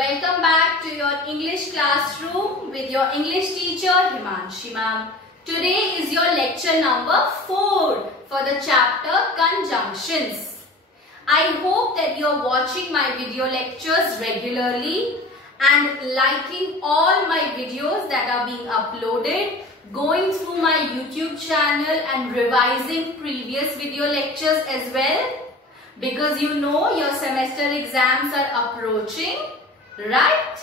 Welcome back to your English classroom with your English teacher Himanshi ma'am. Today is your lecture number 4 for the chapter Conjunctions. I hope that you are watching my video lectures regularly and liking all my videos that are being uploaded, going through my YouTube channel and revising previous video lectures as well, because you know your semester exams are approaching, right?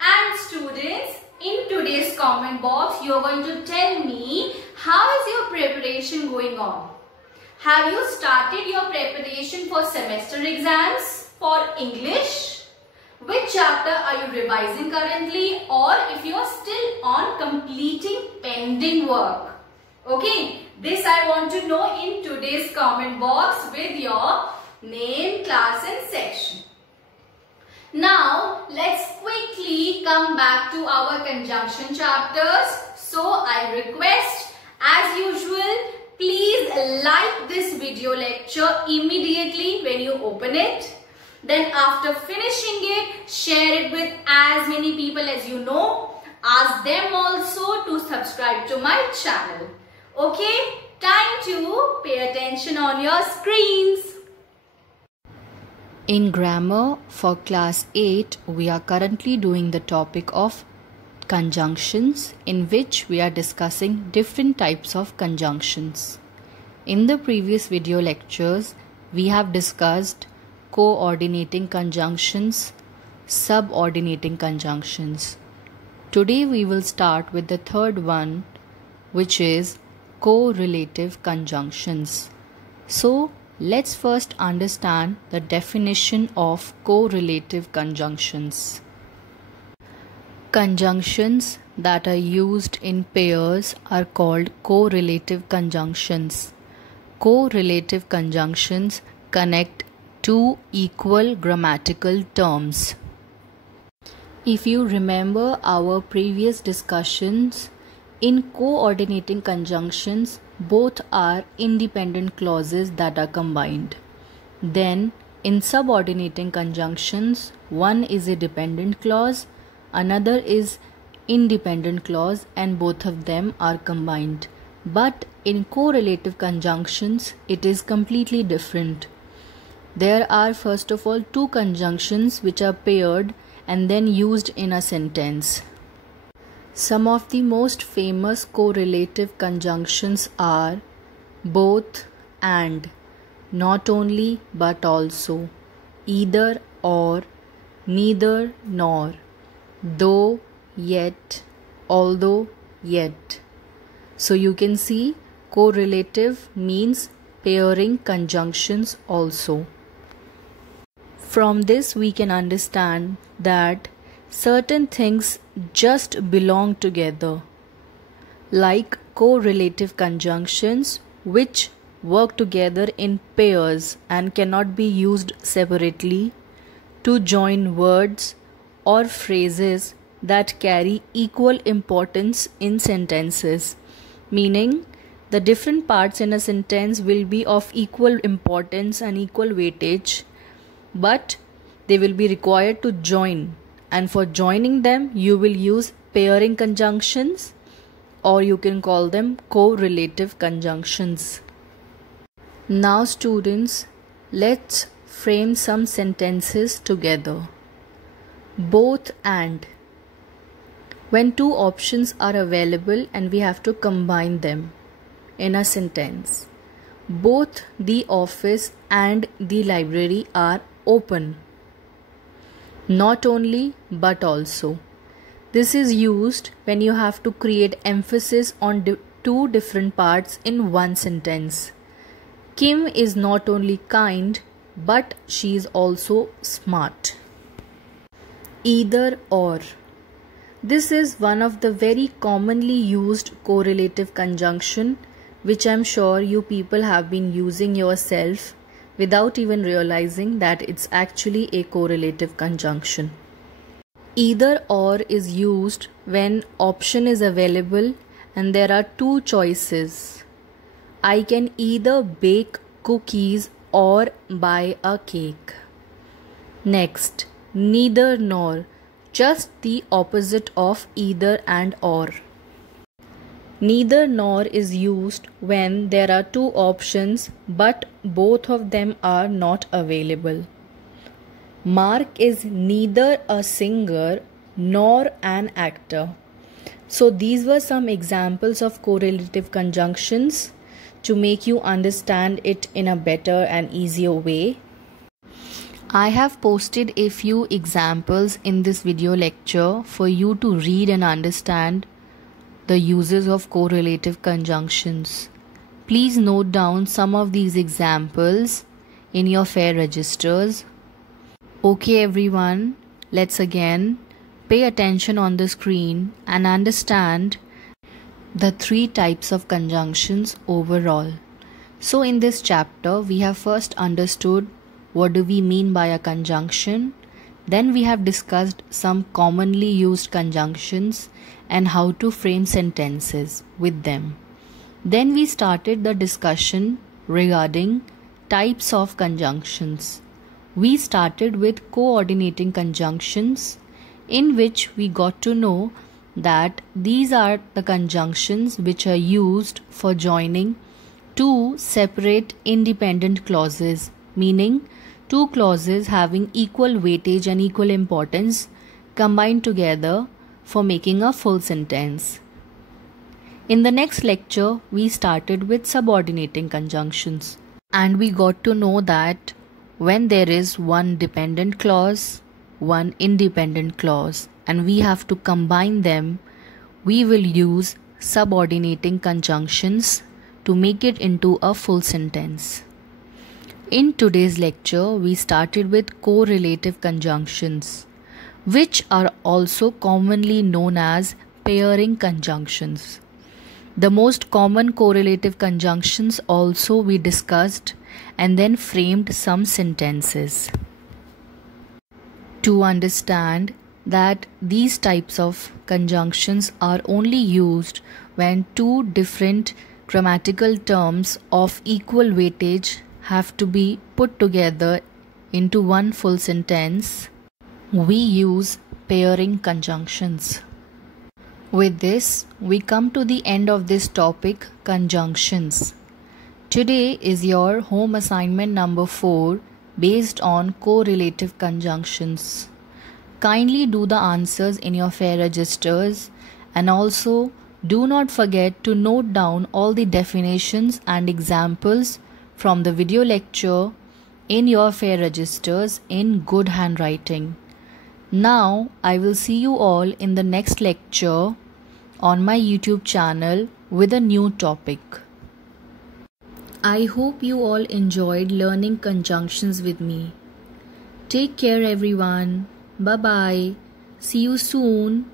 And students, in today's comment box you are going to tell me how is your preparation going on. Have you started your preparation for semester exams for English? Which chapter are you revising currently, or if you are still on completing pending work? Okay, this I want to know in today's comment box with your name, class and section. Now let's quickly come back to our conjunction chapters. So I request, as usual, please like this video lecture immediately when you open it. Then after finishing it, share it with as many people as you know. Ask them also to subscribe to my channel. Okay, time to pay attention on your screens. In grammar for class 8, we are currently doing the topic of conjunctions, in which we are discussing different types of conjunctions. In the previous video lectures, we have discussed coordinating conjunctions, subordinating conjunctions. Today we will start with the third one, which is correlative conjunctions. So let's first understand the definition of correlative conjunctions. Conjunctions that are used in pairs are called correlative conjunctions. Correlative conjunctions connect two equal grammatical terms. If you remember our previous discussions, in coordinating conjunctions, both are independent clauses that are combined. Then, in subordinating conjunctions, one is a dependent clause, another is independent clause, and both of them are combined. But in correlative conjunctions, it is completely different. There are first of all two conjunctions which are paired and then used in a sentence. Some of the most famous correlative conjunctions are both and, not only but also, either or, neither nor, though, yet, although, yet. So you can see correlative means pairing conjunctions also. From this we can understand that certain things just belong together, like correlative conjunctions which work together in pairs and cannot be used separately to join words or phrases that carry equal importance in sentences, meaning the different parts in a sentence will be of equal importance and equal weightage, but they will be required to join, and for joining them you will use pairing conjunctions, or you can call them correlative conjunctions. Now students, let's frame some sentences together. Both and. When two options are available and we have to combine them in a sentence. Both the office and the library are open. Not only but also. This is used when you have to create emphasis on two different parts in one sentence. Kim is not only kind, but she is also smart. Either or. This is one of the very commonly used correlative conjunction, which I am sure you people have been using yourself without even realizing that it's actually a correlative conjunction. Either or is used when option is available and there are two choices. I can either bake cookies or buy a cake. Next, neither nor, just the opposite of either and or. Neither nor is used when there are two options but both of them are not available. Mark is neither a singer nor an actor. So these were some examples of correlative conjunctions to make you understand it in a better and easier way. I have posted a few examples in this video lecture for you to read and understand the uses of correlative conjunctions. Please note down some of these examples in your fair registers. Okay everyone, let's again pay attention on the screen and understand the three types of conjunctions overall. So in this chapter, we have first understood what do we mean by a conjunction. Then we have discussed some commonly used conjunctions and how to frame sentences with them. Then we started the discussion regarding types of conjunctions. We started with coordinating conjunctions, in which we got to know that these are the conjunctions which are used for joining two separate independent clauses, meaning two clauses having equal weightage and equal importance combined together for making a full sentence. In the next lecture, we started with subordinating conjunctions, and we got to know that when there is one dependent clause, one independent clause, and we have to combine them, we will use subordinating conjunctions to make it into a full sentence. In today's lecture, we started with correlative conjunctions, which are also commonly known as pairing conjunctions. The most common correlative conjunctions also we discussed and then framed some sentences. To understand that these types of conjunctions are only used when two different grammatical terms of equal weightage have to be put together into one full sentence, we use pairing conjunctions. With this, we come to the end of this topic, conjunctions. Today is your home assignment number 4 based on correlative conjunctions. Kindly do the answers in your fair registers, and also do not forget to note down all the definitions and examples from the video lecture in your fair registers in good handwriting. Now I will see you all in the next lecture on my YouTube channel with a new topic. I hope you all enjoyed learning conjunctions with me. Take care everyone. Bye bye. See you soon.